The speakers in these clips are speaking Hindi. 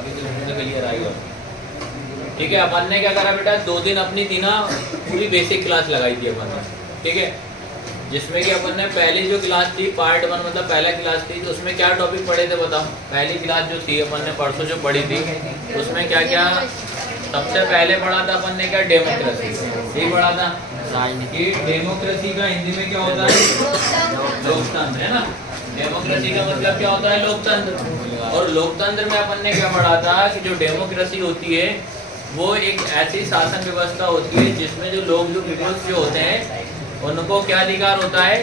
बाकी तो इसमें से क्लियर आएगा। ठीक है, अपन ने क्या करा बेटा, 2 दिन अपनी थी ना पूरी बेसिक क्लास लगाई थी अपन ने। ठीक है, जिसमें कि अपन ने पहली जो क्लास थी पार्ट 1 मतलब पहला क्लास थी, तो उसमें क्या टॉपिक पढ़े थे बताओ। पहली क्लास जो थी अपन ने परसों जो पढ़ी थी उसमें क्या क्या सबसे पहले पढ़ा था अपन ने, क्या डेमोक्रेसी। ठीक पढ़ा था कि डेमोक्रेसी का हिंदी में क्या होता है, लोकतंत्र, है ना। डेमोक्रेसी का मतलब क्या होता है, लोकतंत्र। और लोकतंत्र में अपन ने क्या पढ़ा था कि जो डेमोक्रेसी होती है वो एक ऐसी शासन व्यवस्था होती है जिसमें जो लोग जो पीपल्स जो होते हैं उनको क्या अधिकार होता है,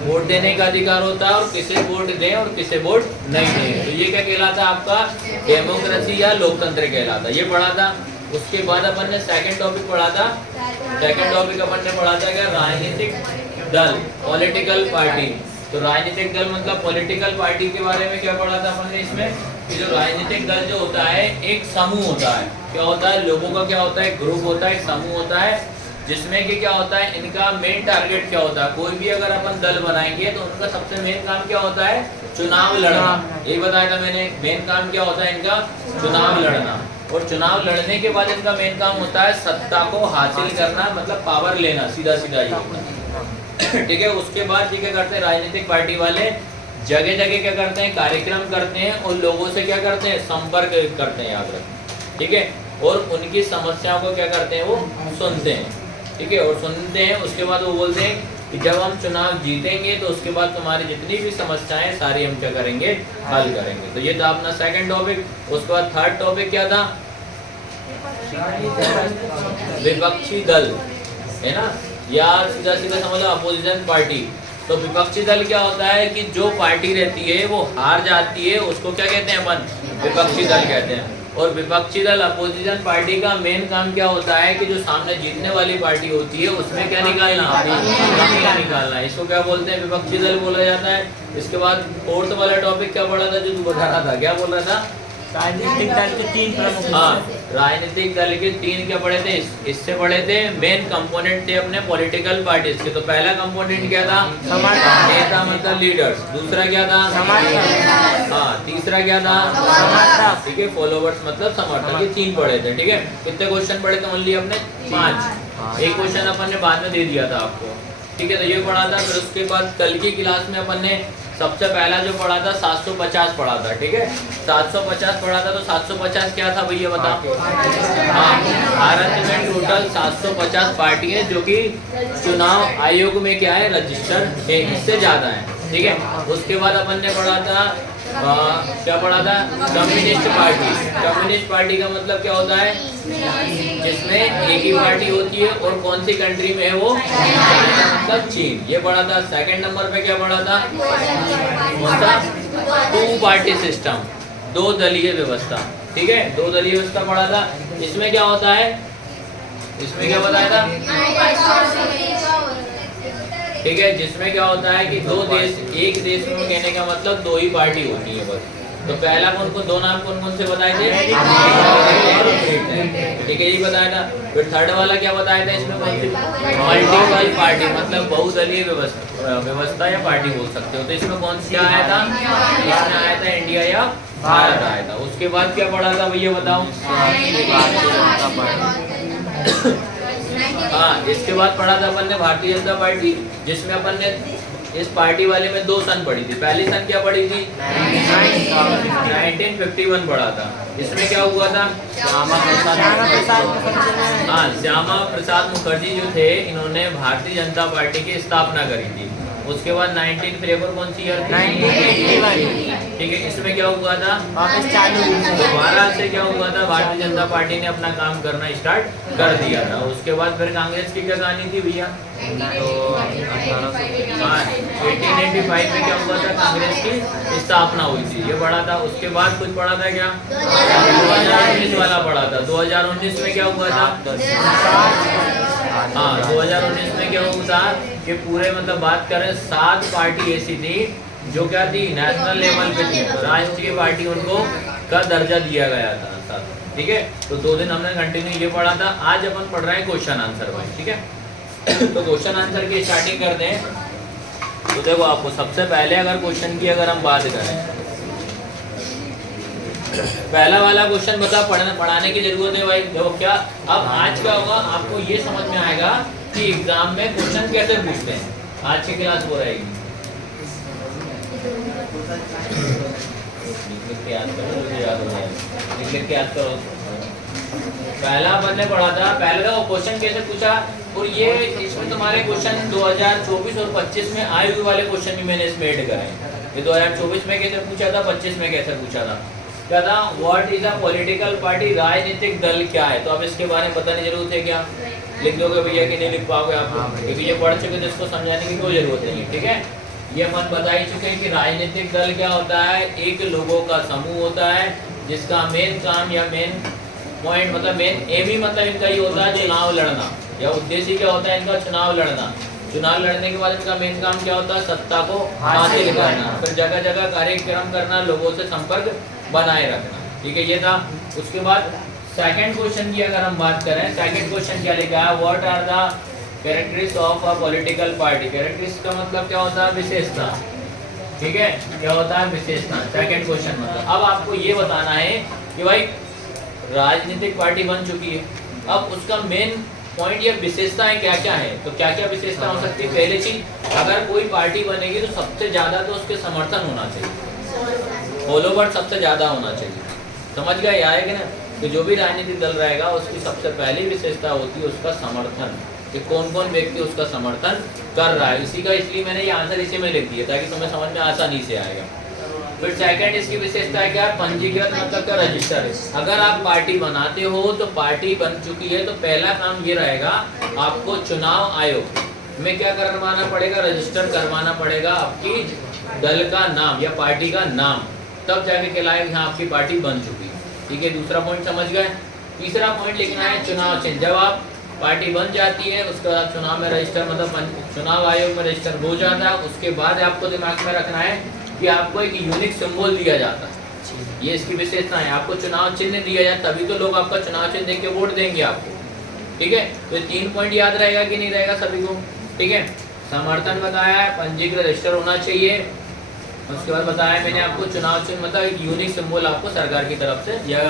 वोट देने का अधिकार होता है, और किसे वोट दें और किसे वोट नहीं दें। तो ये क्या कहलाता है आपका, डेमोक्रेसी या लोकतंत्र कहलाता है। ये पढ़ा था। उसके बाद अपन ने सेकंड टॉपिक पढ़ा था। सेकंड टॉपिक अपन ने पढ़ा था क्या, राजनीतिक दल, पॉलिटिकल पार्टी। तो राजनीतिक दल मतलब पॉलिटिकल पार्टी के बारे में क्या पढ़ा था अपन ने इसमें, कि जो राजनीतिक दल जो होता है एक समूह होता है। क्या होता है, लोगों का क्या होता है, ग्रुप होता है, एक समूह होता है, जिसमें कि क्या होता है, इनका मेन टारगेट क्या होता है। कोई भी अगर अपन दल बनाएंगे तो उनका सबसे मेन काम क्या होता है, चुनाव लड़ना। यही बताया था मैंने, मेन काम क्या होता है इनका, चुनाव लड़ना। और चुनाव लड़ने के बाद इनका मेन काम होता है सत्ता को हासिल करना, मतलब पावर लेना, सीधा सीधा ये होता है। ठीक है, उसके बाद ये क्या करते हैं, राजनीतिक पार्टी वाले जगह जगह क्या करते हैं, कार्यक्रम करते हैं और लोगों से क्या करते हैं, संपर्क करते हैं, याद रखें। ठीक है, और उनकी समस्याओं को क्या करते हैं, वो सुनते हैं। ठीक है, और सुनते हैं, उसके बाद वो बोलते हैं कि जब हम चुनाव जीतेंगे तो उसके बाद तुम्हारी जितनी भी समस्याएं सारी हम क्या करेंगे, हल करेंगे। तो ये था अपना सेकंड टॉपिक। उसके बाद थर्ड टॉपिक क्या था, विपक्षी दल, है ना, या सीधा सीधा समझो अपोजिशन पार्टी। तो विपक्षी दल क्या होता है कि जो पार्टी रहती है वो हार जाती है, उसको क्या कहते हैं अपन, विपक्षी दल कहते हैं। और विपक्षी दल अपोजिशन पार्टी का मेन काम क्या होता है कि जो सामने जीतने वाली पार्टी होती है उसमें क्या निकालना, कमियां निकालना। इसको क्या बोलते हैं, विपक्षी दल बोला जाता है। इसके बाद फोर्थ वाला टॉपिक क्या पढ़ा था, जो तू बता रहा था, क्या बोल रहा था, राजनीतिक दल के 3 प्रमुख। हाँ, राजनीतिक दल के 3 क्या पढ़े थे, इससे पढ़े थे मेन कंपोनेंट थे अपने पॉलिटिकल पार्टीज के। तो पहला कंपोनेंट क्या था, नेता मतलब लीडर्स। दूसरा क्या था, हाँ, तीसरा क्या था, ठीक है, फॉलोवर्स मतलब समर्थक। ये 3 पढ़े थे। ठीक है, कितने क्वेश्चन पढ़े थे, मान लिया अपने 5। एक क्वेश्चन अपन ने बाद में दे दिया था आपको। ठीक है, तो ये पढ़ा था। फिर उसके बाद कल की क्लास में अपन ने सबसे पहला जो पढ़ा था 750 पढ़ा था। ठीक है, 750 पढ़ा था। तो 750 क्या था भैया बताओ। हाँ, भारत में टोटल 750 पार्टी है जो कि चुनाव आयोग में क्या है, रजिस्टर्ड है, इससे ज्यादा है। ठीक है, उसके बाद अपन ने पढ़ा था क्या पढ़ा था, कम्युनिस्ट पार्टी। कम्युनिस्ट पार्टी का मतलब क्या होता है, जिसमें एक ही पार्टी होती है और कौन सी कंट्री में है वो, मतलब चीन। ये पढ़ा था। सेकंड नंबर पे क्या पढ़ा था, कौन सा, 2 पार्टी सिस्टम, 2 दलीय व्यवस्था। ठीक है, 2 दलीय व्यवस्था पढ़ा था। इसमें क्या होता है, इसमें क्या बताया था, ठीक है, जिसमें क्या होता है कि 2 देश, एक देश में कहने का मतलब 2 ही पार्टी होती है बस। तो पहला दो नाम कौन कौन से बताए थे, ठीक है, यही बताया था। फिर थर्ड वाला क्या बताया था, इसमें मल्टीपल पार्टी मतलब बहुदलीय व्यवस्था या पार्टी बोल सकते हो। तो इसमें कौन सा आया था, इसमें आया था इंडिया या भारत आया था। उसके बाद क्या पढ़ा था भैया बताओ, हाँ, इसके बाद पढ़ा था अपन ने भारतीय जनता पार्टी, जिसमें अपन ने इस पार्टी वाले में 2 सन पढ़ी थी। पहली सन क्या पढ़ी थी, 1951 पढ़ा था। इसमें क्या हुआ था, हाँ, श्यामा प्रसाद मुखर्जी जो थे, इन्होंने भारतीय जनता पार्टी की स्थापना करी थी। उसके बाद 19 फरवरी कौन सी ईयर, 1981। ठीक है, इसमें क्या हुआ था, दोबारा से क्या हुआ था, भारतीय जनता पार्टी ने अपना काम करना स्टार्ट कर दिया था। उसके बाद फिर कांग्रेस की क्या कहानी थी भैया, तो 1885 में क्या हुआ था, कांग्रेस की स्थापना हुई थी। ये पढ़ा था। उसके बाद कुछ पढ़ा था क्या, 2019 वाला पढ़ा था। 2019 में क्या हुआ था, हाँ, 2019 में क्या हुआ था कि पूरे मतलब बात करें 7 पार्टी ऐसी थी जो क्या थी, नेशनल लेवल पे थी, राष्ट्रीय पार्टी उनको का दर्जा दिया गया था। ठीक है, तो 2 दिन हमने कंटिन्यू ये पढ़ा था। आज अपन पढ़ रहे हैं क्वेश्चन आंसर भाई। ठीक है, तो क्वेश्चन आंसर की स्टार्टिंग करते हैं। तो देखो, आपको सबसे पहले अगर क्वेश्चन की अगर हम बात करें पहला वाला क्वेश्चन बता, पढ़ाने की जरूरत है भाई। देखो क्या अब आज क्या होगा, आपको ये समझ में आएगा कि एग्जाम में क्वेश्चन कैसे पूछते हैं। आज की क्लास हो रहेगी, लिख के याद करो, मुझे याद हो जाएगा, लिख के याद करो। पहला अपन ने पढ़ा था, पहले का क्वेश्चन कैसे पूछा, और ये इसमें तुम्हारे क्वेश्चन 2024 और 25 में आए हुए वाले क्वेश्चन भी मैंने इसमें ऐड कराए। ये 2024 में कैसे पूछा था, 25 में कैसे पूछा था। क्या था, what is a political party, राजनीतिक दल क्या है। तो अब इसके बारे में बताने की जरूरत है क्या, लिख दोगे भैया कि नहीं लिख पाओगे आप, क्योंकि ये पढ़ चुके तो इसको समझाने की कोई जरूरत नहीं है। ठीक है, ये अपन बता ही चुके हैं कि राजनीतिक दल क्या होता है, एक लोगों का समूह होता है जिसका मेन काम या मेन पॉइंट मतलब मेन एम ही मतलब इनका ये होता है चुनाव लड़ना, या उद्देश्य क्या होता है इनका चुनाव लड़ना। चुनाव लड़ने के बाद इनका मेन काम क्या होता है, सत्ता को हासिल करना, फिर जगह जगह कार्यक्रम करना, लोगों से संपर्क बनाए रखना। ठीक है, ये था। उसके बाद सेकंड क्वेश्चन की अगर हम बात करें, सेकंड क्वेश्चन क्या लिखा है, what are the characteristics of a political party. Characteristics का मतलब क्या होता है, विशेषता। ठीक है, क्या होता है, विशेषता। सेकंड क्वेश्चन मतलब अब आपको ये बताना है कि भाई राजनीतिक पार्टी बन चुकी है, अब उसका मेन पॉइंट या विशेषताएं क्या क्या है। तो क्या क्या विशेषता हो सकती है, पहले चीज, अगर कोई पार्टी बनेगी तो सबसे ज्यादा तो उसके समर्थन होना चाहिए, फॉलोवर सबसे ज्यादा होना चाहिए। समझ गए, आएगा ना। तो जो भी राजनीतिक दल रहेगा उसकी सबसे पहली विशेषता होती है उसका समर्थन, कि कौन कौन व्यक्ति उसका समर्थन कर रहा है। इसी का इसलिए मैंने ये आंसर इसी में लिख दिया ताकि तुम्हें समझ में आसानी से आएगा। फिर सेकंड इसकी विशेषता है क्या, पंजीकृत मतलब क्या, रजिस्टर है। अगर आप पार्टी बनाते हो तो पार्टी बन चुकी है तो पहला काम ये रहेगा, आपको चुनाव आयोग में क्या करवाना पड़ेगा, रजिस्टर करवाना पड़ेगा आपकी दल का नाम या पार्टी का नाम, तब जाके कहलाएगा यहाँ आपकी पार्टी बन चुकी है। ठीक है, दूसरा पॉइंट समझ गए। तीसरा पॉइंट लिखना है चुनाव चिन्ह। जब आप पार्टी बन जाती है उसके बाद चुनाव में रजिस्टर मतलब चुनाव आयोग में रजिस्टर हो जाता है, उसके बाद आपको दिमाग में रखना है कि आपको एक यूनिक सिंबल दिया जाता है। ये इसकी विशेषता है, आपको चुनाव चिन्ह दिया जाए तभी तो लोग आपका चुनाव चिन्ह देख के वोट देंगे आपको। ठीक है, तो ये 3 पॉइंट याद रहेगा कि नहीं रहेगा सभी को। ठीक है, समर्थन बताया है, पंजीकृत रजिस्टर होना चाहिए, उसके बाद बताया मैंने आपको चुनाव चिन्ह मतलब एक यूनिक सिंबल आपको सरकार की तरफ से या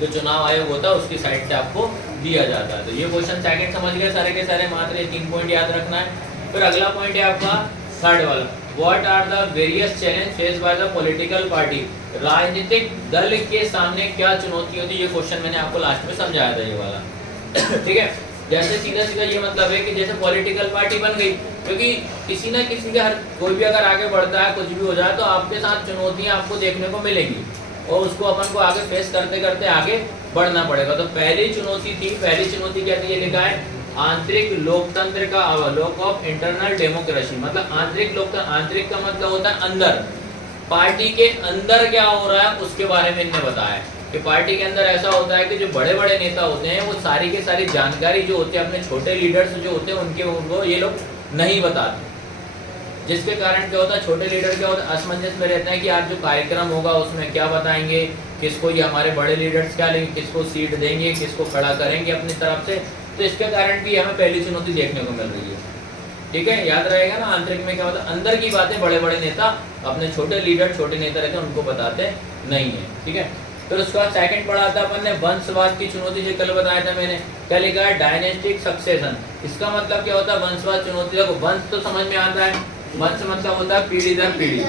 जो चुनाव आयोग होता है उसकी साइड से आपको दिया जाता है। तो ये क्वेश्चन सेकंड समझ गए सारे के सारे, मात्र ये 3 पॉइंट याद रखना है। फिर अगला पॉइंट है आपका थर्ड वाला, what are the various challenge face by the political party. राजनीतिक दल के सामने क्या चुनौती होती है, ये क्वेश्चन मैंने आपको लास्ट में समझाया था ये वाला। ठीक है, जैसे सीधा सीधा ये मतलब है कि जैसे पॉलिटिकल पार्टी बन गई, क्योंकि किसी ना किसी के हर कोई भी अगर आगे बढ़ता है कुछ भी हो जाए तो आपके साथ चुनौतियां आपको देखने को मिलेंगी और उसको अपन को आगे फेस करते करते आगे बढ़ना पड़ेगा। तो पहली चुनौती थी, पहली चुनौती क्या थी, ये लिखा है आंतरिक लोकतंत्र का अवलोक ऑफ इंटरनल डेमोक्रेसी। मतलब आंतरिक लोकतंत्र, आंतरिक का मतलब होता है अंदर, पार्टी के अंदर क्या हो रहा है उसके बारे में इन्होंने बताया कि पार्टी के अंदर ऐसा होता है कि जो बड़े बड़े नेता होते हैं वो सारी के सारी जानकारी जो होती है अपने छोटे लीडर्स जो होते हैं उनके उनको ये लोग नहीं बताते, जिसके कारण क्या होता है छोटे लीडर क्या होता है असमंजस में रहते हैं कि आज जो कार्यक्रम होगा उसमें क्या बताएंगे, किसको ये हमारे बड़े लीडर्स क्या लेंगे, किसको सीट देंगे, किसको खड़ा करेंगे अपनी तरफ से। तो इसके कारण भी हमें पहली चुनौती देखने को मिल रही है। ठीक है, याद रहेगा ना, आंतरिक में क्या होता है अंदर की बातें बड़े बड़े नेता अपने छोटे लीडर छोटे नेता रहते हैं उनको बताते नहीं है। ठीक है, फिर उसके बाद सेकंड पढ़ा था अपन ने वंशवाद की चुनौती, जो कल बताया था मैंने, क्या लिखा है डायनेस्टिक सक्सेशन। इसका मतलब क्या होता है वंशवाद चुनौती। देखो वंश तो समझ में आता है, वंश मतलब होता है पीढ़ी दर पीढ़ी,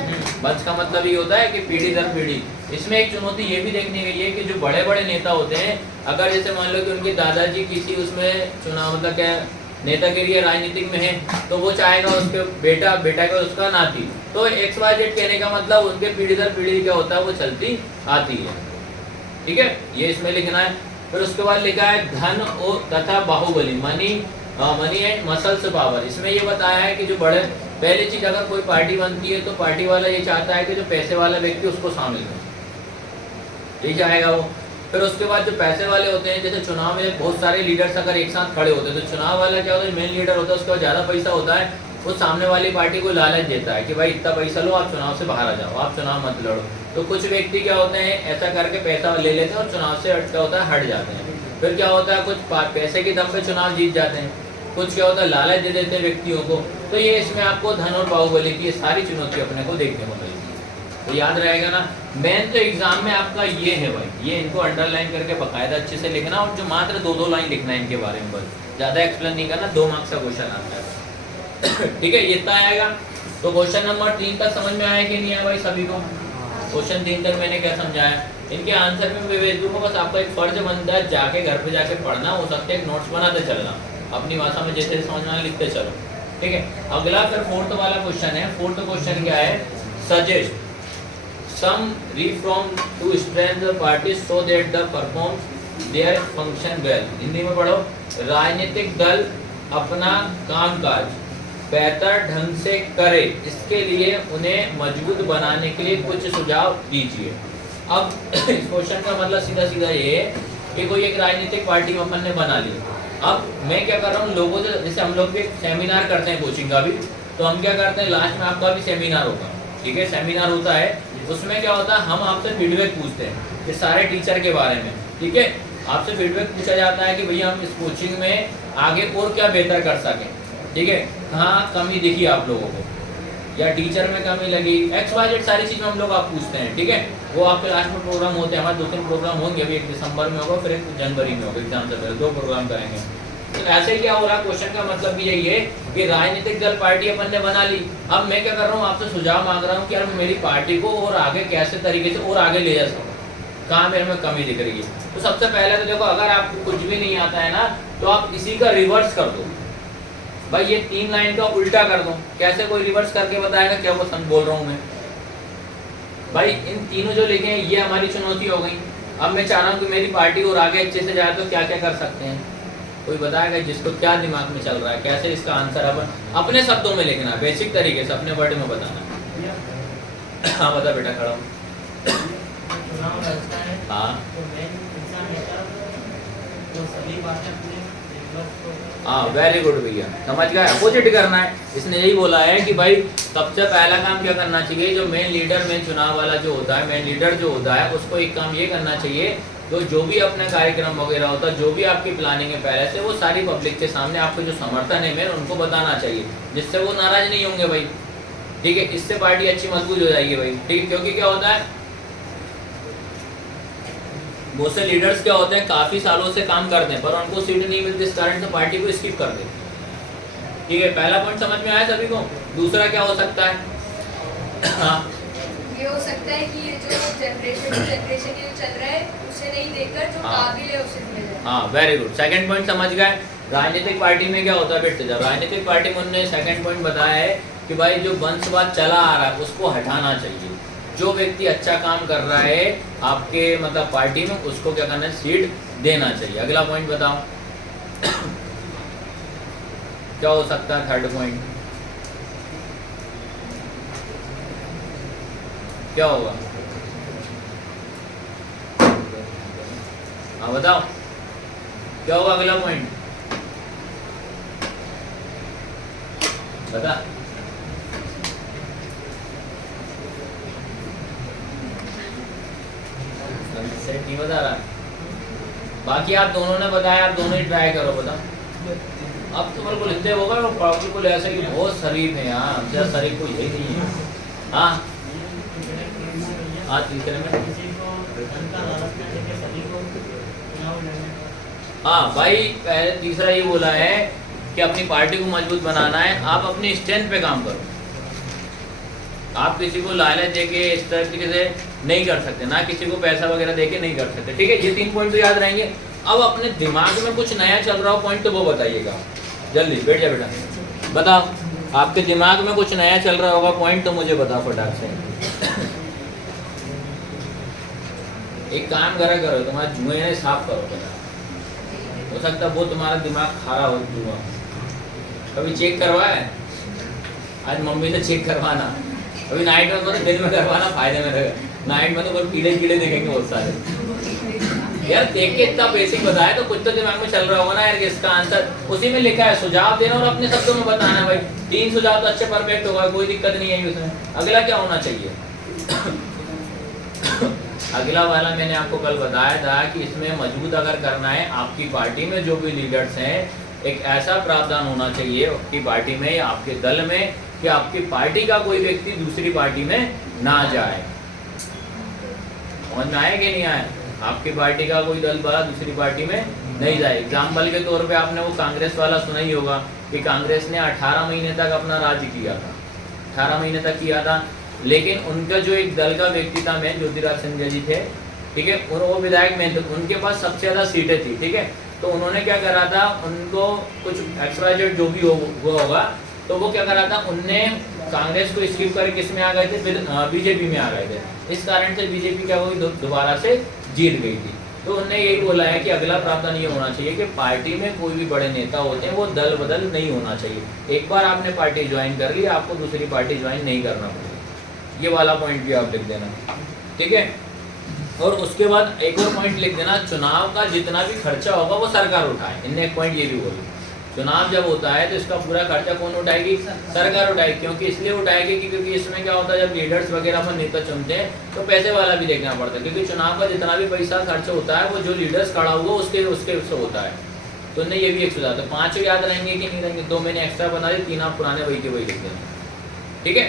वंश का मतलब ये होता है कि पीढ़ी दर पीढ़ी। इसमें एक चुनौती ये भी देखने गई है कि जो बड़े बड़े नेता होते हैं अगर जैसे मान लो कि उनके दादाजी किसी उसमें चुनाव मतलब क्या नेतागिरी या राजनीतिक में है तो वो चाहेगा उसके बेटा का उसका नाती, तो XYZ कहने का मतलब उनके पीढ़ी दर पीढ़ी क्या होता है वो चलती आती है। ठीक है, ये इसमें लिखना है। फिर उसके बाद लिखा है धन और तथा बाहुबली, मनी एंड मसल्स पावर। इसमें ये बताया है कि जो बड़े पहली चीज अगर कोई पार्टी बनती है तो पार्टी वाला ये चाहता है कि जो पैसे वाला व्यक्ति उसको शामिल हो, ये चाहेगा वो। फिर उसके बाद जो पैसे वाले होते हैं जैसे चुनाव में बहुत सारे लीडर्स अगर एक साथ खड़े होते हैं तो चुनाव वाला क्या होता है मेन लीडर होता है उसके बाद ज्यादा पैसा होता है, वो सामने वाली पार्टी को लालच देता है कि भाई इतना पैसा लो आप चुनाव से बाहर आ जाओ, आप चुनाव मत लड़ो। तो कुछ व्यक्ति क्या होते हैं ऐसा करके पैसा ले लेते हैं और चुनाव से क्या होता है हट जाते हैं। फिर क्या होता है कुछ पैसे के दम पे चुनाव जीत जाते हैं, कुछ क्या होता है लालच दे देते हैं व्यक्तियों को। तो ये इसमें आपको धन और बाहुबली की ये सारी चुनौती अपने को देखने को मिलेगी। तो याद रहेगा ना। मेन तो एग्जाम में आपका ये है भाई, ये इनको अंडरलाइन करके बकायदा अच्छे से लिखना, और जो मात्र 2-2 लाइन लिखना है इनके बारे में, बस ज़्यादा एक्सप्लेन नहीं करना। 2 मार्क्स का क्वेश्चन आता है ठीक है, ये इतना आएगा। तो क्वेश्चन नंबर 3 तक समझ में आया कि नहीं आया भाई सभी को? क्वेश्चन 3 तक मैंने क्या समझाया, इनके आंसर में भेज दूंगा। बस आपका एक फर्ज बनता है जाके घर पे जाके पढ़ना, हो सकता है एक नोट्स बनाते चलना, अपनी भाषा में जैसे समझना लिखते चलो, ठीक है। अगला फिर 4th वाला क्वेश्चन है। 4th क्वेश्चन क्या है, suggest some reform to strengthen the party so that the performs their function well। Hindi में पढ़ो, राजनीतिक दल अपना कामकाज बेहतर ढंग से करे, इसके लिए उन्हें मजबूत बनाने के लिए कुछ सुझाव दीजिए। अब इस क्वेश्चन का मतलब सीधा सीधा ये है कि कोई एक राजनीतिक पार्टी अपन ने बना ली। अब मैं क्या कर रहा हूँ, लोगों से, जैसे हम लोग भी सेमिनार करते हैं कोचिंग का भी, तो हम क्या करते हैं, लास्ट में आपका भी सेमिनार होगा, ठीक है, सेमिनार होता है। उसमें क्या होता है, हम आपसे फीडबैक पूछते हैं कि सारे टीचर के बारे में, ठीक है। आपसे फीडबैक पूछा जाता है कि भैया हम इस कोचिंग में आगे और क्या बेहतर कर सकें, ठीक है, कहाँ कमी दिखी आप लोगों को, या टीचर में कमी लगी, XYZ सारी चीज़ में हम लोग आप पूछते हैं, ठीक है। वो आपके लास्ट में प्रोग्राम होते हैं, हमारे 2-3 प्रोग्राम होंगे, अभी 1 दिसंबर में होगा, फिर 1 जनवरी में होगा, एग्जाम से पहले 2 प्रोग्राम करेंगे। तो ऐसे ही क्या हो रहा है, क्वेश्चन का मतलब भी यही है कि राजनीतिक दल पार्टी अपन ने बना ली। अब मैं क्या कर रहा हूँ, आपसे सुझाव मांग रहा हूँ कि यार मेरी पार्टी को और आगे कैसे तरीके से और आगे ले जा सकूँ, कहाँ मेरे में कमी दिख रही है। तो सबसे पहले तो देखो, अगर आपको कुछ भी नहीं आता है ना, तो आप इसी का रिवर्स कर दो भाई, ये 3 लाइन का उल्टा कर दो। कैसे कोई रिवर्स करके बताएगा क्या वो बोल रहा हूँ मैं भाई? इन तीनों जो लिखे हैं ये हमारी चुनौती हो गई। अब मैं चाह रहा हूँ कि मेरी पार्टी और आगे अच्छे से जाए, तो क्या क्या कर सकते हैं, कोई बताएगा जिसको क्या दिमाग में चल रहा है, कैसे इसका आंसर अपन अपने शब्दों में लिखना, बेसिक तरीके से अपने वर्ड में बताना। हाँ बता बेटा, खड़ा हूँ। हाँ वेरी गुड भैया, समझ गए, अपोजिट करना है। इसने यही बोला है कि भाई सबसे पहला काम क्या करना चाहिए, जो मेन लीडर, मेन चुनाव वाला जो होता है, मेन लीडर जो होता है, उसको एक काम ये करना चाहिए, तो जो भी अपने कार्यक्रम वगैरह होता है, जो भी आपकी प्लानिंग है पहले से, वो सारी पब्लिक के सामने आपको जो समर्थन है मेन उनको बताना चाहिए, जिससे वो नाराज नहीं होंगे भाई, ठीक है। इससे पार्टी अच्छी मजबूत हो जाएगी भाई, ठीक है। क्योंकि क्या होता है, बहुत से लीडर्स क्या होते हैं, काफी सालों से काम करते हैं पर उनको सीट नहीं मिलती, इस कारण से पार्टी को स्किप कर देते हैं, ठीक है। पहला पॉइंट समझ में आया सभी को? दूसरा क्या हो सकता है? हाँ ये हो सकता है कि ये जो जनरेशन ये चल रहा है उसे नहीं देखकर जो काबिल है उसे दिया जाए। हाँ वेरी गुड, सेकंड पॉइंट समझ गए। राजनीतिक पार्टी में क्या होता है बेटे, जब राजनीतिक पार्टी में उन्होंने सेकंड पॉइंट बताया है कि भाई जो वंशवाद चला आ रहा है उसको हटाना चाहिए। जो व्यक्ति अच्छा काम कर रहा है आपके मतलब पार्टी में, उसको क्या करना है, सीट देना चाहिए। अगला पॉइंट बताओ क्या हो सकता है, थर्ड पॉइंट क्या होगा? हाँ बताओ क्या होगा अगला पॉइंट, बता। सेट नहीं बता रहा, बाकी आप दोनों ने बताया, आप दोनों ही ट्राई करो, बताओ। अब तो बिल्कुल इतने होगा, बिल्कुल ऐसे कि बहुत शरीफ है यहाँ, हमसे शरीफ कोई यही नहीं है। हाँ हाँ तीसरे में हाँ भाई, पहले तीसरा ये बोला है कि अपनी पार्टी को मजबूत बनाना है, आप अपनी स्ट्रेंथ पे काम करो। आप किसी को लालच देके इस तरीके से नहीं कर सकते, ना किसी को पैसा वगैरह देके नहीं कर सकते, ठीक है। ये 3 पॉइंट तो याद रहेंगे। अब अपने दिमाग में कुछ नया चल रहा हो पॉइंट तो वो बताइएगा, जल्दी बैठ जा बेटा, बताओ। आपके दिमाग में कुछ नया चल रहा होगा पॉइंट तो मुझे बताओ फटाक से। एक काम करो, तुम्हारा जुएं साफ करो बेटा, हो सकता है वो तुम्हारा दिमाग खारा हो जुआ। कभी चेक करवाए? आज मम्मी से चेक करवाना, अभी नाइट में तो दिन में करवाना फायदे में रहेगा। नाइट में तो कोई कीड़े देखेंगे बहुत सारे। यार देख के इतना बेसिक बताया तो कुछ तो दिमाग में चल रहा होगा ना यार, इसका आंसर उसी में लिखा है। सुझाव देना और अपने शब्दों में बताना भाई। 3 सुझाव तो अच्छे परफेक्ट होगा, कोई दिक्कत नहीं है उसमें। अगला क्या होना चाहिए? अगला वाला मैंने आपको कल बताया था कि इसमें मजबूत अगर करना है, आपकी पार्टी में जो भी लीडर्स हैं, एक ऐसा प्रावधान होना चाहिए आपकी पार्टी में या आपके दल में कि आपकी पार्टी का कोई व्यक्ति दूसरी पार्टी में ना जाए। समझ में आया कि नहीं आया? आपकी पार्टी का कोई दल बड़ा दूसरी पार्टी में नहीं जाए। एग्जाम्पल के तौर पे आपने वो कांग्रेस वाला सुना ही होगा कि कांग्रेस ने 18 महीने तक अपना राज्य किया था, 18 महीने तक किया था, लेकिन उनका जो एक दल का व्यक्ति था, मैं ज्योतिराज सिंधिया जी थे, ठीक है, और वो विधायक में थे, उनके पास सबसे ज्यादा सीटें थी, ठीक है, तो उन्होंने क्या करा था, उनको कुछ XYZ जो भी हुआ होगा, तो वो क्या करा था, उनने कांग्रेस को स्किप कर किस में आ गए थे, फिर बीजेपी में आ गए थे। इस कारण से बीजेपी क्या हुई, दोबारा से जीत गई थी। तो उन्होंने यही बोला है कि अगला प्रावधान ये होना चाहिए कि पार्टी में कोई भी बड़े नेता होते हैं वो दल बदल नहीं होना चाहिए। एक बार आपने पार्टी ज्वाइन कर ली, आपको दूसरी पार्टी ज्वाइन नहीं करना पड़ेगा। ये वाला पॉइंट भी आप लिख देना, ठीक है। और उसके बाद एक और पॉइंट लिख देना, चुनाव का जितना भी खर्चा होगा वो सरकार उठाए। इनने एक पॉइंट ये भी बोली, चुनाव जब होता है तो इसका पूरा खर्चा कौन उठाएगी, सरकार उठाएगी। क्योंकि इसलिए उठाएगी क्योंकि इसमें क्या होता है, जब लीडर्स वगैरह पर नेता चुनते हैं तो पैसे वाला भी देखना पड़ता है, क्योंकि चुनाव का जितना भी पैसा खर्च होता है वो जो लीडर्स खड़ा हुआ उसके से होता है। तो नहीं, ये भी एक सुझाव है। 5 याद रहेंगे कि नहीं रहेंगे, 2 मैंने एक्स्ट्रा बना दी, 3 आप पुराने वही के वही लिख देना, ठीक है।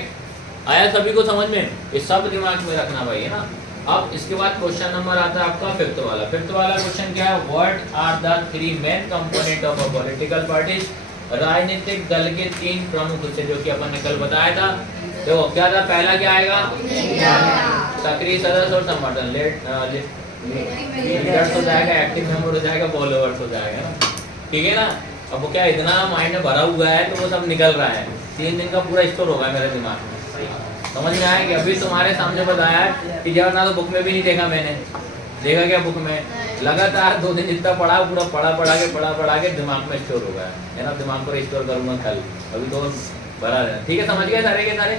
आया सभी को समझ में? ये सब दिमाग में रखना भाई, है ना। अब इसके बाद क्वेश्चन नंबर आता है आपका 5th वाला। 5th वाला क्वेश्चन क्या है, what are the 3 main component of a political parties. राजनीतिक दल के 3 प्रमुख हिस्से जो कि अपन ने कल बताया था। देखो क्या था, पहला क्या आएगा, सक्रिय सदस्य और समर्थन, लीडर्स हो जाएगा, एक्टिव मेंबर हो जाएगा, फॉलोअर्स हो जाएगा ना, ठीक है ना। अब वो क्या इतना माइंड में भरा हुआ है तो वो सब निकल रहा है, 3 दिन का पूरा स्टोर होगा मेरे दिमाग में। समझ में आया कि अभी तुम्हारे सामने बताया है कि जब ना तो बुक में भी नहीं देखा मैंने, देखा क्या बुक में, लगातार 2 दिन जितना पढ़ा पूरा पढ़ा के दिमाग में स्टोर हो गया है ना। दिमाग पर स्टोर करूंगा कल, अभी तो भरा है, ठीक है। समझ गए सारे के सारे।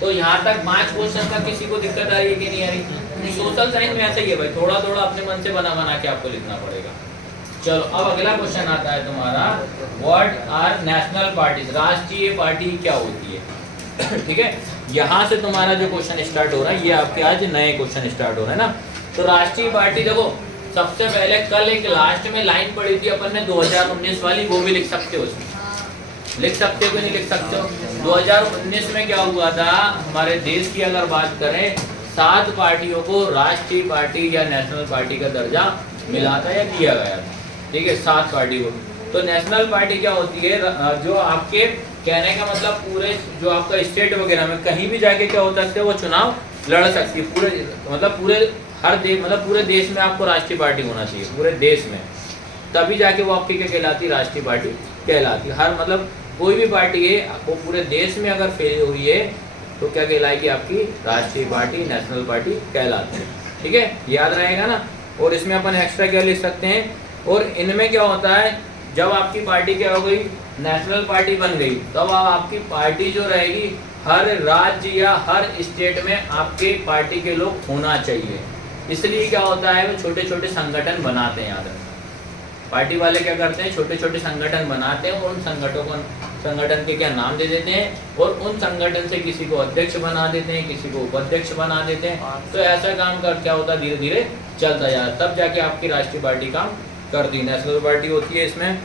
तो यहाँ तक 5 क्वेश्चन का किसी को दिक्कत आ रही है कि नहीं आ रही? सोशल साइंस में ऐसा ही है भाई, थोड़ा थोड़ा अपने मन से बना के आपको लिखना पड़ेगा। चलो अब अगला क्वेश्चन आता है तुम्हारा, व्हाट आर नेशनल पार्टीज। राष्ट्रीय पार्टी क्या होती है, ठीक है। यहाँ से तुम्हारा जो क्वेश्चन स्टार्ट हो रहा है, ये आपके आज नए क्वेश्चन स्टार्ट हो रहे हैं ना। तो राष्ट्रीय पार्टी देखो, सबसे पहले कल एक लास्ट में लाइन पड़ी थी अपन ने 2019 वाली, वो भी लिख सकते हो, उसमें लिख सकते हो कि नहीं लिख सकते हो। 2019 में क्या हुआ था, हमारे देश की अगर बात करें, 7 पार्टियों को राष्ट्रीय पार्टी या नेशनल पार्टी का दर्जा मिला था या दिया गया था, ठीक है, 7 पार्टी को। तो नेशनल पार्टी क्या होती है, जो आपके कहने का मतलब पूरे जो आपका स्टेट वगैरह में कहीं भी जाके क्या हो सकते हैं, वो चुनाव लड़ सकती है। पूरे मतलब पूरे हर देश, मतलब पूरे देश में आपको राष्ट्रीय पार्टी होना चाहिए, पूरे देश में, तभी जाके वो आपकी क्या कहलाती है, राष्ट्रीय पार्टी कहलाती है। हर मतलब कोई भी पार्टी है वो पूरे देश में अगर फैली हुई है तो क्या कहलाएगी, आपकी राष्ट्रीय पार्टी, नेशनल पार्टी कहलाती है, ठीक है, याद रहेगा ना। और इसमें अपन एक्स्ट्रा क्या लिख सकते हैं, और इनमें क्या होता है, जब आपकी पार्टी क्या हो गई, नेशनल पार्टी बन गई, तब आपकी पार्टी जो रहेगी हर राज्य या हर स्टेट में आपके पार्टी के लोग होना चाहिए। इसलिए क्या होता है, वो छोटे छोटे संगठन बनाते हैं। याद रखना, पार्टी वाले क्या करते हैं, छोटे छोटे संगठन बनाते हैं, और उन संगठन के क्या नाम दे देते हैं, और उन संगठन से किसी को अध्यक्ष बना देते हैं, किसी को उपाध्यक्ष बना देते हैं। तो ऐसा काम कर क्या होता है, धीरे धीरे चलता जाता, तब जाके आपकी राष्ट्रीय पार्टी काम करती है। नेशनल पार्टी होती है इसमें,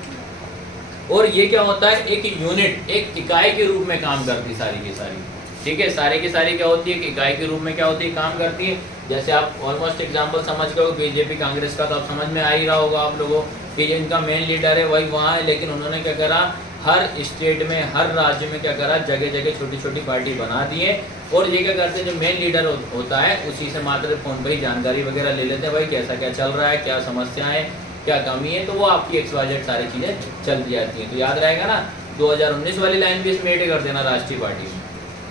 और ये क्या होता है, एक यूनिट, एक इकाई के रूप में काम करती है सारी की सारी, ठीक है। सारी की सारी क्या होती है, एक इकाई के रूप में क्या होती है, काम करती है। जैसे आप ऑलमोस्ट एग्जांपल समझ गए, बीजेपी कांग्रेस का तो आप समझ में आ ही रहा होगा आप लोगों कि जिनका मेन लीडर है वही वहाँ है, लेकिन उन्होंने क्या करा, हर स्टेट में, हर राज्य में क्या करा, जगह जगह छोटी छोटी पार्टी बना दी है। और ये क्या करते हैं, जो मेन लीडर होता है उसी से मात्र फोन पर ही जानकारी वगैरह ले लेते हैं, भाई कैसा क्या चल रहा है, क्या समस्या है, क्या कमी है, तो वो आपकी XYZ सारी चीज़ें चलती जाती हैं। तो याद रहेगा ना, 2019 वाली लाइन भी इसमें ऐड कर देना राष्ट्रीय पार्टी,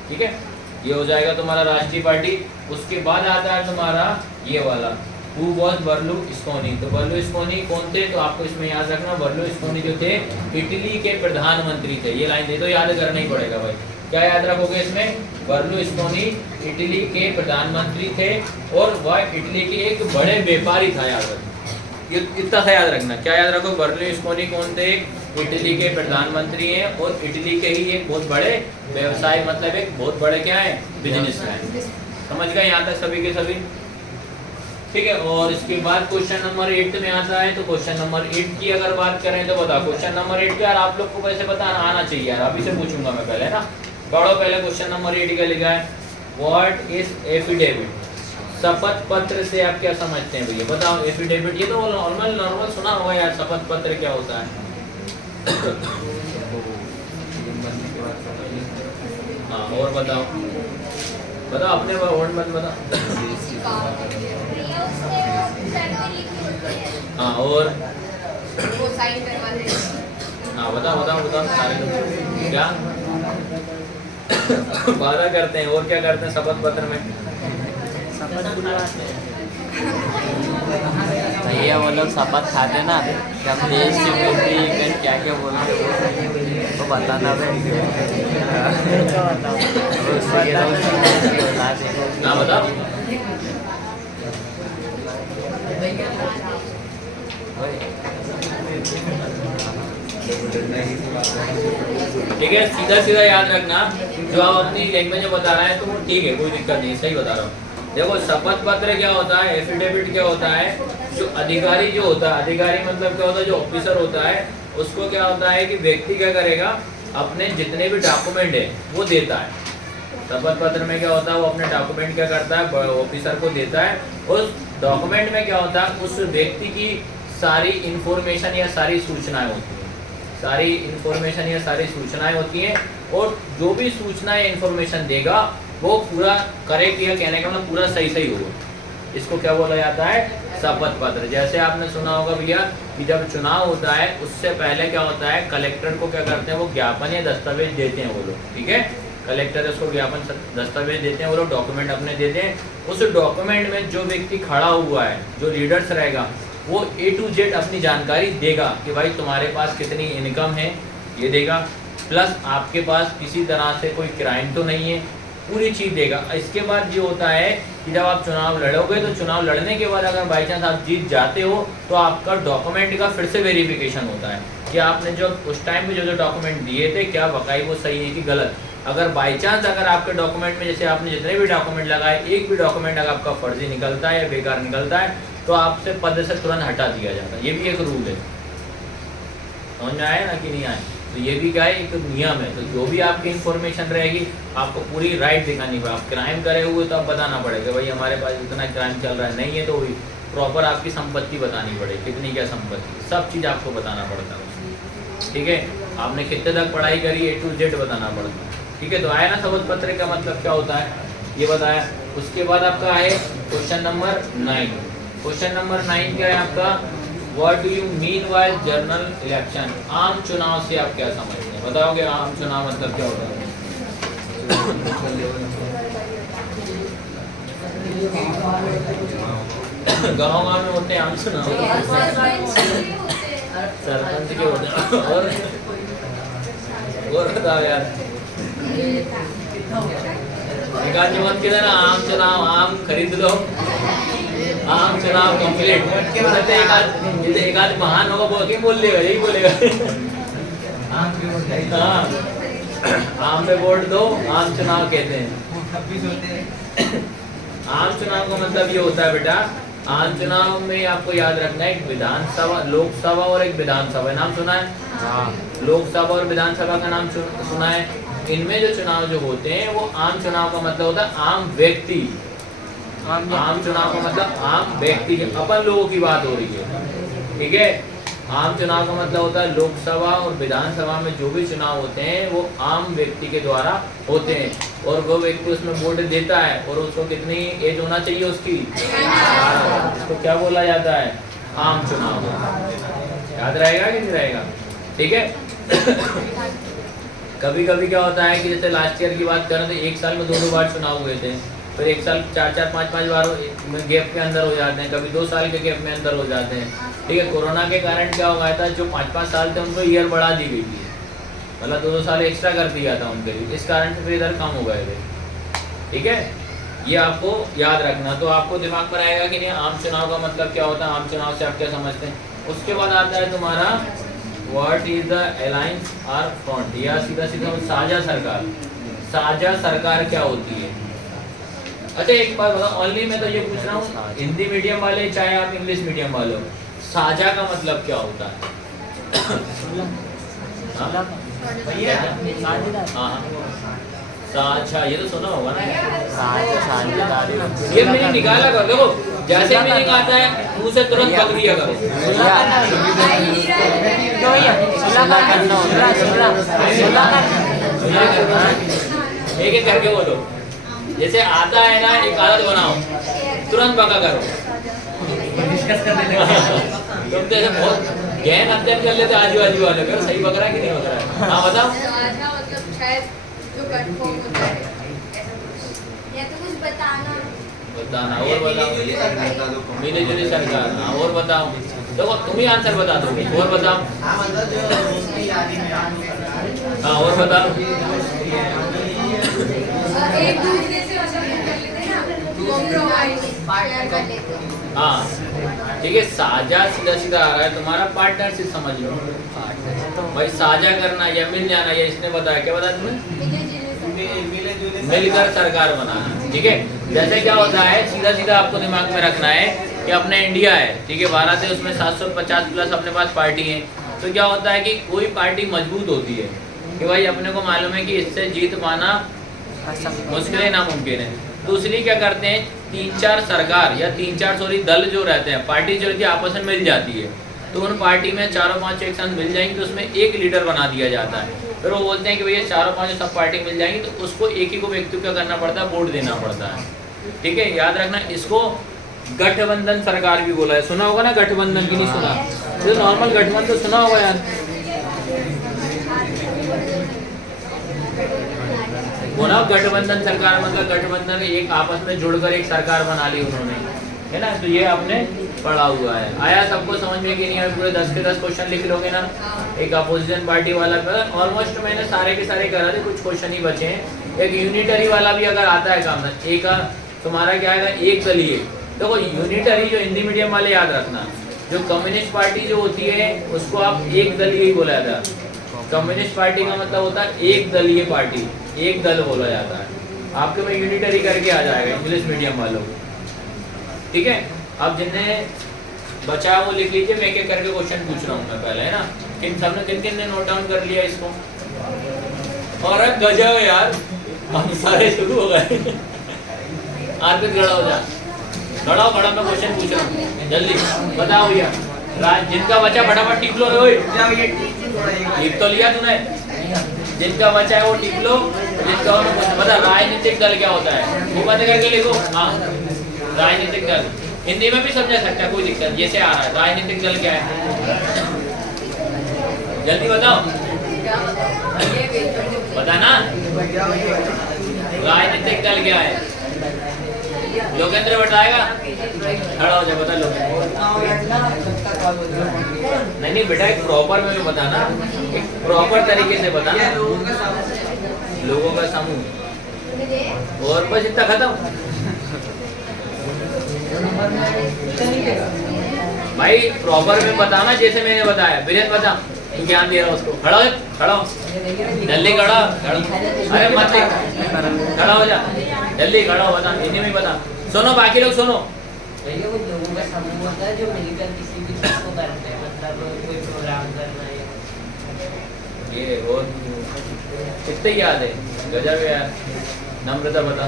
ठीक है। ये हो जाएगा तुम्हारा राष्ट्रीय पार्टी। उसके बाद आता है तुम्हारा ये वाला, हु वॉज बर्लुस्कोनी। तो बर्लुस्कोनी कौन थे, तो आपको इसमें याद रखना, बर्लुस्कोनी जो थे इटली के प्रधानमंत्री थे। ये लाइन दे तो याद करना ही पड़ेगा भाई, क्या याद रखोगे इसमें, बर्लुस्कोनी इटली के प्रधानमंत्री थे, और वह इटली के एक बड़े व्यापारी था। याद रखना, ये इतना सा याद रखना, क्या याद रखो, बर्लुस्कोनी कौन थे, इटली के प्रधानमंत्री हैं, और इटली के ही एक बहुत बड़े व्यवसाय, मतलब एक बहुत बड़े क्या है, बिजनेसमैन। समझ गए यहाँ तक सभी के सभी, ठीक है। और इसके बाद क्वेश्चन नंबर 8 में आता है। तो क्वेश्चन नंबर 8 की अगर बात करें तो बताओ, क्वेश्चन नंबर 8 यार आप लोग को वैसे पता आना चाहिए यार, अभी से पूछूंगा मैं पहले ना। पढ़ो पहले क्वेश्चन नंबर 8 का लिखा है, व्हाट इज एफिडेविट। शपथ पत्र से आप क्या समझते हैं भैया, बताओ। एफिडेविट ये तो नॉर्मल सुना होगा यार, शपथ पत्र क्या होता है? हाँ और बताओ अपने वर्ड मत बताओ। हाँ और वो साइन करवाते हैं। हाँ बताओ सारे लोग क्या वादा करते हैं और क्या करते हैं शपथ पत्र में? शपथ बुलवाते हैं भैया, वो लोग शपथ खाते ना कि हम देश से मिलते क्या क्या बोलते तो बताना ना बताओ। ठीक है, सीधा याद रखना, जो आप अपनी लैंग्वेज में बता रहे हैं तो वो ठीक है, कोई दिक्कत नहीं, सही बता रहा हूँ। देखो शपथ पत्र क्या होता है, एफिडेविट क्या होता है, जो अधिकारी जो होता है, अधिकारी मतलब क्या होता है, जो ऑफिसर होता है, उसको क्या होता है कि व्यक्ति क्या करेगा, अपने जितने भी डॉक्यूमेंट है वो देता है। शपथ पत्र में क्या होता है, वो अपने डॉक्यूमेंट क्या करता है, ऑफिसर को देता है। उस डॉक्यूमेंट में क्या होता है, उस व्यक्ति की सारी इंफॉर्मेशन या सारी सूचनाएं होती हैं, सारी इंफॉर्मेशन या सारी सूचनाएं होती हैं, और जो भी सूचनाएं इंफॉर्मेशन देगा वो पूरा करेक्ट, या कहने का मतलब पूरा सही होगा। इसको क्या बोला जाता है, शपथ पत्र। जैसे आपने सुना होगा भैया कि जब चुनाव होता है उससे पहले क्या होता है, कलेक्टर को क्या करते हैं, वो ज्ञापन या दस्तावेज देते हैं वो लोग, ठीक है। कलेक्टर उसको ज्ञापन दस्तावेज देते हैं, वो लोग डॉक्यूमेंट अपने देते हैं। उस डॉक्यूमेंट में जो व्यक्ति खड़ा हुआ है, जो लीडर्स रहेगा, वो A to Z अपनी जानकारी देगा कि भाई तुम्हारे पास कितनी इनकम है, ये देगा, प्लस आपके पास किसी तरह से कोई क्राइम तो नहीं है, पूरी चीज़ देगा। इसके बाद जो होता है कि जब आप चुनाव लड़ोगे तो चुनाव लड़ने के बाद अगर बाई चांस आप जीत जाते हो तो आपका डॉक्यूमेंट का फिर से वेरिफिकेशन होता है कि आपने जो उस टाइम में जो डॉक्यूमेंट दिए थे क्या वाकई वो सही है कि गलत। अगर बाई चांस अगर आपके डॉक्यूमेंट में, जैसे आपने जितने भी डॉक्यूमेंट लगाए, एक भी डॉक्यूमेंट अगर आपका फर्जी निकलता है या बेकार निकलता है तो आपसे पद से तुरंत हटा दिया जाता है। ये भी एक रूल है, समझ में आया ना कि नहीं आया? तो ये भी क्या है, एक नियम है। तो जो भी आपकी इंफॉर्मेशन रहेगी आपको पूरी राइट दिखानी पड़ेगी। आप क्राइम करे हुए तो आप बताना पड़ेगा भाई हमारे पास इतना क्राइम चल रहा है, नहीं है तो वही प्रॉपर आपकी संपत्ति बतानी पड़ेगी, कितनी क्या संपत्ति, सब चीज़ आपको बताना पड़ता है उसमें, ठीक है। आपने कितने तक पढ़ाई करी, A to Z बताना पड़ता है, ठीक है। तो आया ना शपथ पत्र का मतलब क्या होता है, ये बताया। उसके बाद आपका है क्वेश्चन नंबर 9। क्वेश्चन नंबर 9 क्या है आपका, what do you mean by general election? आम चुनाव से आप क्या समझते हैं, बताओगे आम चुनाव मतलब क्या होता है? गाँव में होते हैं आम चुनाव, सरपंच के होते हैं, और बताओ यार, मत किधर, आम चुनाव, आम खरीद लो, आम चुनाव कंप्लीट। एक आध महान होगा वो क्या बोल लेगा, यही बोलेगा हाँ, आम पे वोट दो, आम चुनाव कहते हैं। आम चुनाव का मतलब ये होता है बेटा, आम चुनाव में आपको याद रखना है एक विधानसभा, लोकसभा और एक विधानसभा, नाम सुना है? हाँ, लोकसभा और विधानसभा का नाम सुना है। इनमें जो चुनाव जो होते हैं वो आम चुनाव का मतलब होता है आम व्यक्ति, आम चुनाव का मतलब आम व्यक्ति, अपन लोगों की बात हो रही है, ठीक है। आम चुनाव का मतलब होता है लोकसभा और विधानसभा में जो भी चुनाव होते हैं वो आम व्यक्ति के द्वारा होते हैं, और वो व्यक्ति उसमें वोट देता है, और उसको कितनी एज होना चाहिए उसकी, इसको क्या बोला जाता है, आम चुनाव। याद रहेगा कि नहीं रहेगा, ठीक है। कभी कभी क्या होता है कि जैसे लास्ट ईयर की बात करें तो एक साल में 2 बार चुनाव हुए थे, फिर एक साल 4-4, 5-5 बार गैप के अंदर हो जाते हैं, कभी 2 साल के गैप में अंदर हो जाते हैं, ठीक है। कोरोना के कारण क्या हो गया था, जो 5-5 साल थे उनको ईयर बढ़ा दी गई थी, मतलब 2-2 साल एक्स्ट्रा कर दिया था उनके लिए, इस कारण से फिर इधर कम हो गए थे, ठीक है। ये आपको याद रखना, तो आपको दिमाग पर आएगा कि नहीं आम चुनाव का मतलब क्या होता है, आम चुनाव से आप क्या समझते हैं। उसके बाद आता है तुम्हारा व्हाट इज द अलायंस और फ्रंट, या सीधा साझा सरकार। साझा सरकार क्या होती है? अच्छा एक बात बताओ, ओनली मैं तो ये पूछ रहा हूँ हिंदी मीडियम वाले चाहे आप इंग्लिश मीडियम वाले हो, साझा का मतलब क्या होता है? हाँ अच्छा ये तो सुना होगा ना। साझेदारी ये मैंने निकाला करो, देखो जैसे मीनिंग आता है मुंह से तुरंत पकड़ लिया करो। सुलह करना होता है, सुलह करना। एक एक करके बोलो, जैसे आता है ना एक आदत बनाओ, तुरंत पका करो। तुम तो ऐसे बहुत गहन अध्ययन कर लेते आजू बाजू वाले को, सही पक रहा है कि नहीं पक रहा है। हाँ बताओ। साझा मतलब शायद जो कंफर्म होता है ऐसा कुछ, या तो कुछ बताना बताना और बताओ। मिली जुली सरकार। हाँ और बताओ, देखो तुम ही आंसर बता दो और बताओ। हाँ और बताओ। एक दूसरे से मतलब कर लेते हैं ना, कॉम्प्रोमाइज शेयर कर लेते हैं। हाँ ठीक है, साझा सीधा सीधा आ रहा है तुम्हारा, पार्टनरशिप समझ लो भाई। साझा करना या मिल जाना, या इसने बताया, क्या बताया तुमने? मिलकर सरकार बनाना। ठीक है, जैसे क्या होता है सीधा सीधा आपको दिमाग में रखना है कि अपने इंडिया है, ठीक है, भारत है, उसमें 750 प्लस अपने पास पार्टी है। तो क्या होता है कि कोई पार्टी मजबूत होती है कि भाई अपने को मालूम है कि इससे जीत पाना मुश्किल है, नामुमकिन है। तो इसलिए क्या करते हैं, 3-4 सरकार या 3-4 दल जो रहते हैं, पार्टी जो रहती है आपस में मिल जाती है। तो उन पार्टी में 4-5 एक साथ मिल जाएंगी, तो उसमें एक लीडर बना दिया जाता है। फिर वो बोलते हैं कि भैया 4-5 सब पार्टी मिल जाएंगी, तो उसको एक ही को व्यक्ति क्या करना पड़ता है, वोट देना पड़ता है। ठीक है, याद रखना इसको गठबंधन सरकार भी बोला है। सुना होगा ना गठबंधन, की नहीं सुना? तो नॉर्मल गठबंधन तो सुना होगा यार, वो ना गठबंधन सरकार मतलब गठबंधन एक आपस में जुड़कर एक सरकार बना ली उन्होंने, है ना। तो ये आपने पढ़ा हुआ है। आया सबको समझ में कि नहीं आया? पूरे 10 के 10 क्वेश्चन लिख लोगे ना। एक अपोजिशन पार्टी वाला ऑलमोस्ट मैंने सारे के सारे करा थे, कुछ क्वेश्चन ही बचे हैं। एक यूनिटरी वाला भी अगर आता है काम, एक तुम्हारा क्या आएगा, एक दलीय। देखो यूनिटरी जो हिंदी मीडियम वाले याद रखना, जो कम्युनिस्ट पार्टी जो होती है उसको आप एक दलीय ही बोला जाता है। कम्युनिस्ट पार्टी का मतलब होता है एक दलीय पार्टी, एक दल बोला जाता है। आपके में यूनिटरी करके आ जाएगा इंग्लिश मीडियम वालों को। ठीक है, अब जिन्हें बचा वो लिख लीजिए, मैं एक करके क्वेश्चन पूछ रहा हूँ मैं पहले, है ना। सबने किन ने नोट डाउन कर लिया इसको? और गजब है यार, हम सारे शुरू हो गए। आरपी खड़ा हो जा, खड़ा हो, खड़ा, मैं क्वेश्चन पूछ रहा हूँ, जल्दी बताओ भैया। जिनका बचा फटाफट टिक लो। टिक तो लिया तूने? जिनका बचा है वो टिक लो। जिसका बता, राजनीतिक दल क्या होता है वो बता करके लिखो। हाँ, राजनीतिक दल हिंदी में भी समझा सकता है, कोई दिक्कत। जैसे आ रहा है राजनीतिक दल क्या है, जल्दी बताओ, बताना। राजनीतिक दल क्या है? लोकेंद्र बताएगा, खड़ा हो जाए, बता लोकेंद्र। नहीं बेटा, एक प्रॉपर में बताना, एक प्रॉपर तरीके से बताना। लोगों का समूह, और बस इतना खत्म। भाई प्रॉपर में बताना, जैसे मैंने बताया। विरेंद्र बता, तू ज्ञान दे रहा उसको। खड़ा हो, खड़ा हो, जल्दी खड़ा। अरे मत खड़ा हो जा, जल्दी खड़ा हो, बता, हिंदी में बता। सुनो बाकी लोग सुनो। वो लोगों का समूह होता है जो मिलकर किसी भी चीज को करते हैं, मतलब कोई प्रोग्राम करना है। ये और कितने याद है, गजब है यार। नम्रता बता।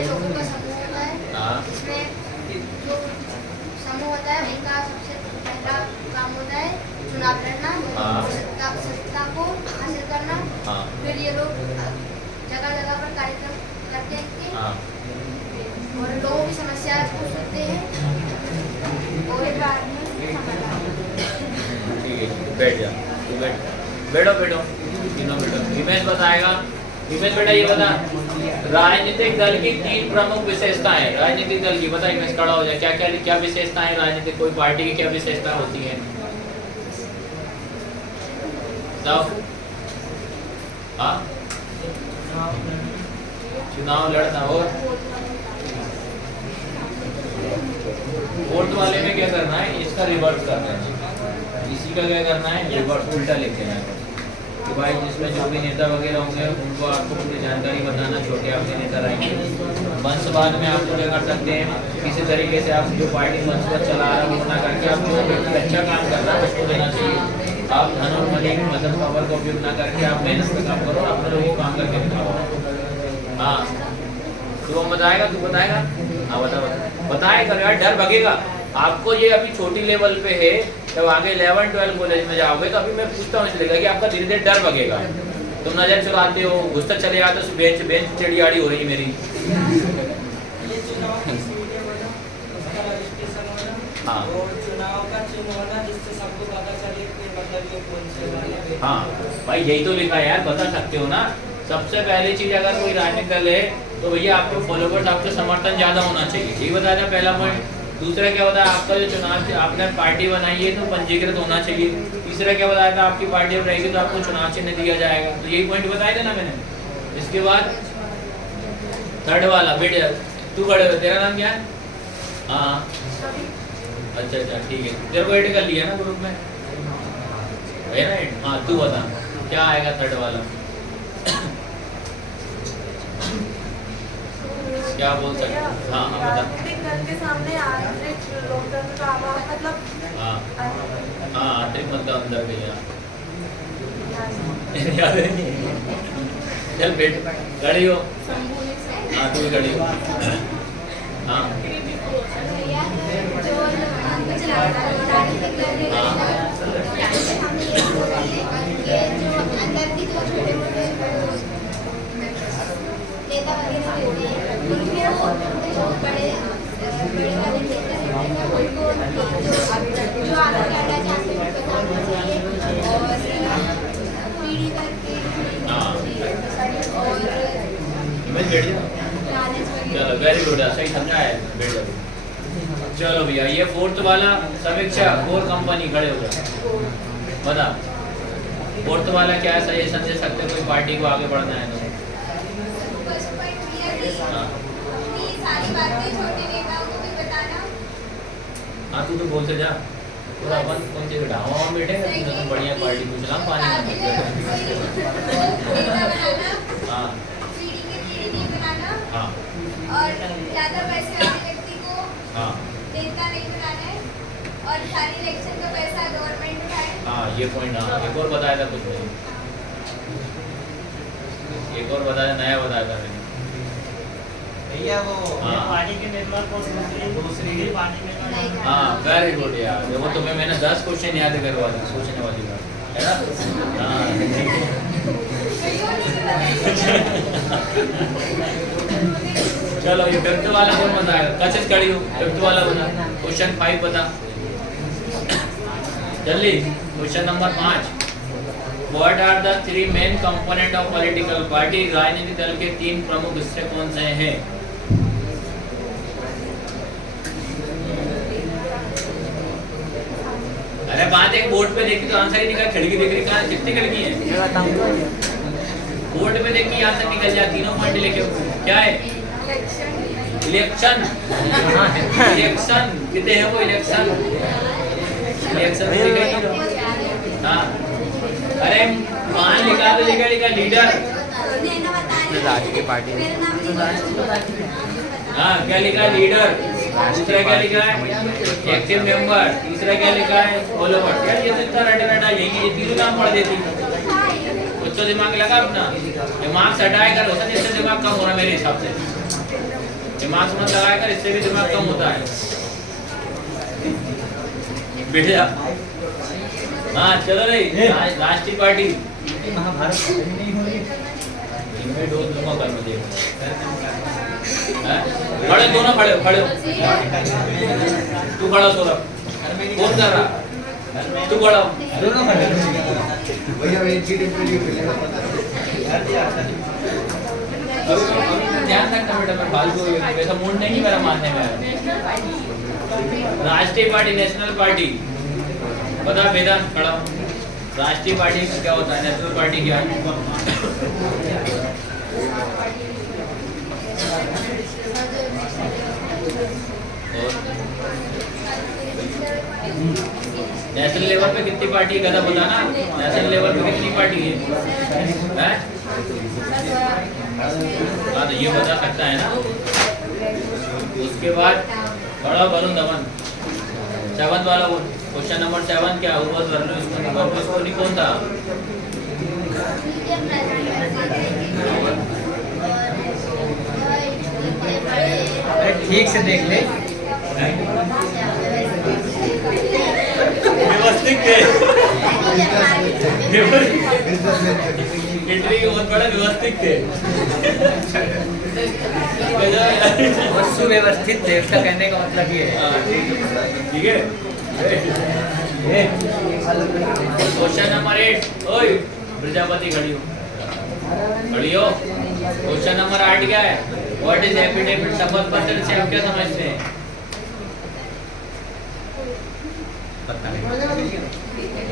लोगों का समूह होता है, हाँ, इसमें जो समूह होता है उनका सबसे पहला काम होता है चुनाव लड़ना, हाँ। सत्ता को हासिल करना। हाँ। फिर ये लोग जगह जगह पर कार्यक्रम करते हैं हाँ, और लोगों की समस्या को सुनते हैं और एक बार में समाधान। ठीक है, बैठ जा, तू बैठ, बैठो बैठो, तीनों बैठो। हिमेश बताएगा। हिमेश बेटा ये बता, राजनीतिक दल की 3 प्रमुख विशेषताएं। राजनीतिक दल की बता, हिमेश खड़ा हो जाए। क्या क्या क्या विशेषताएं राजनीतिक, कोई पार्टी की क्या विशेषता होती है? बताओ। हाँ, चुनाव लड़ना। और वोट वाले में क्या करना है, इसका रिवर्स करना है। इसी का क्या करना है, रिवर्स, उल्टा लिख देना है कि भाई जिसमें जो भी नेता वगैरह होंगे उनको आपको पूरी जानकारी बताना। छोटे आपके नेता रहेंगे। वंशवाद में आप क्या कर सकते हैं, किसी तरीके से आप जो पार्टी वंशवाद चला रहा है वो ना करके आप जो व्यक्ति अच्छा काम कर रहा है उसको देना चाहिए। आप धन और मनी की मदद पावर का उपयोग ना करके आप मेहनत पे काम करो, अपने लोगों को काम करके दिखाओ। हाँ तू बताएगा, तू बताएगा, हाँ बताए कर यार, डर भगेगा। आपको ये अभी छोटी लेवल पे है, जब आगे 11-12 कॉलेज में जाओगे तो अभी मैं पूछता हूँ इसलिए कि आपका धीरे धीरे डर भगेगा। तुम नजर चुराते हो, घुसते चले जाते हो, बेंच चिड़ियाड़ी हो रही मेरी। हाँ हाँ भाई यही तो लिखा है यार, बता सकते हो ना। सबसे पहली चीज अगर कोई राजनीतिक दल है तो भैया आपके फॉलोवर्स, आपके समर्थन ज्यादा होना चाहिए, यही बताया था पहला पॉइंट। दूसरा क्या बताया, आपका जो चुनाव से आपने पार्टी बनाई है तो पंजीकृत होना चाहिए। तीसरा क्या बताया था, आपकी पार्टी अब रहेगी तो आपको चुनाव चिन्ह दिया जाएगा, तो यही पॉइंट बताए थे ना मैंने। इसके बाद थर्ड वाला बेटे, तू खड़े हो, तेरा नाम क्या है? हाँ अच्छा अच्छा ठीक है, तेरे को ऐड कर लिया ना ग्रुप में है ना। हाँ तू बता क्या आएगा थर्ड वाला, क्या बोल सकते? हाँ हाँ बता। दल के सामने आंतरिक लोकतंत्र का अभाव, मतलब हाँ हाँ आंतरिक मतलब अंदर के यहाँ याद है? चल बैठ, खड़ी हो। हाँ तू भी खड़ी हो। हाँ नेता वगैरह होते हैं उनके जो बड़े वाले नेता हैं उनको जो आगे करना चाहते हैं उनको जानना चाहिए, और पीढ़ी करके और चलो वेरी गुड, सही समझा है, बैठ जाओ। चलो भैया ये फोर्थ वाला समीक्षा, कोर कंपनी, खड़े हो जाओ। बता फोर्थ वाला क्या सजेशन दे सकते हो कोई पार्टी को आगे बढ़ना है तो? सारी बातें छोटे नेताओं को भी बताना। हाँ तू तो बोलते जा, तो अपन कौन सी ढावा में बैठेगा, तू तो बढ़िया पार्टी पूछ रहा पानी हाँ पीढ़ी के पीढ़ी नहीं बनाना, हाँ और ज्यादा पैसे वाले व्यक्ति को हाँ नेता नहीं बनाना है, और सारी इलेक्शन का पैसा गवर्नमेंट उठाए। हाँ ये पॉइंट। हाँ एक और बताया था कुछ नहीं, एक और बताया, नया बताया था मैंने भैया वो पानी के निर्माण को दूसरी पानी में। हाँ वेरी गुड यार, वो तुम्हें मैंने 10 क्वेश्चन याद करवा दिया, सोचने वाली बात है ना। हाँ चलो ये फिफ्थ वाला कौन बताएगा? कचित खड़ी हो, फिफ्थ वाला बता, क्वेश्चन 5 बता जल्दी। Question number 5, What are the 3 main component of political party? राजनीतिक दल के 3 प्रमुख हिस्से कौन से हैं? अरे बात एक बोर्ड पे देखी तो आंसर ही निकल, खिड़की देख रही कहाँ, कितनी खिड़की है? बोर्ड पे देख के आंसर निकल जाए, तीनों पॉइंट लेके। क्या है? इलेक्शन। इलेक्शन कितने हैं वो? इलेक्शन हाँ अरे मान लिखा तो लिखा लीडर। राष्ट्रीय पार्टी हाँ क्या लिखा है? लीडर। दूसरा क्या लिखा है? Active member. तीसरा क्या लिखा है? फॉलोवर। यार ये तो इतना रटा यही, ये तीनों काम पढ़ देती। बच्चों दिमाग लगा अपना, दिमाग से हटाए कर, होता है इससे दिमाग कम हो रहा है मेरे हिसाब से। दिमाग मत लगाया कर, इससे भी दिमाग कम होता है। बढ़िया। हाँ चलो नहीं, राष्ट्रीय पार्टी महाभारत नहीं हो रही। इनमें डोज दूंगा कर मुझे। खड़े दोनों खड़े खड़े, तू खड़ा सौरभ, कौन कर रहा? तू खड़ा दोनों खड़े। भैया ये चीज ध्यान रखना बेटा, मैं फालतू वैसा मूड नहीं मेरा मानने में। राष्ट्रीय पार्टी, नेशनल पार्टी बता वेदांत, खड़ा। राष्ट्रीय पार्टी क्या होता है, नेशनल पार्टी क्या है? नेशनल लेवल पे कितनी पार्टी है गधा बता ना, नेशनल लेवल पे कितनी पार्टी है? हाँ तो ये बता सकता है ना। उसके बाद बड़ा वरुण धवन, 7 वाला क्वेश्चन नंबर 7 क्या हुआ? वर्बुस्कोनी कौन था? अरे ठीक से देख ले। व्यवस्थित थे। बिजनेसमैन इंटरव्यू बहुत बड़ा व्यवस्थित थे। और सुव्यवस्थित थे, उसका कहने का मतलब ये है। ठीक है। Question number 8। ओए प्रजापति खड़ी हो, खड़ी हो। क्वेश्चन नंबर 8 क्या है? What is affidavit? शपथ पत्र से आप क्या समझते हैं?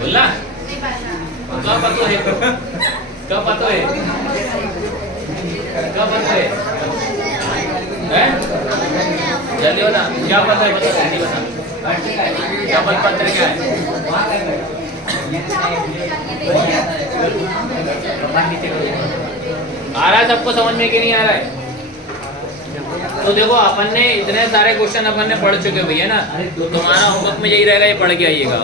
बोला कब पता है? कब पता है? कब पता है? हैं? जल्दी बता, क्या पता है? बता, जल्दी बता। शपथ पत्र क्या है? आ रहा है सबको समझ में कि नहीं आ रहा है? तो देखो अपन ने इतने सारे क्वेश्चन अपन ने पढ़ चुके भैया ना, तो तुम्हारा होमवर्क में यही रहेगा, ये पढ़ के आइएगा।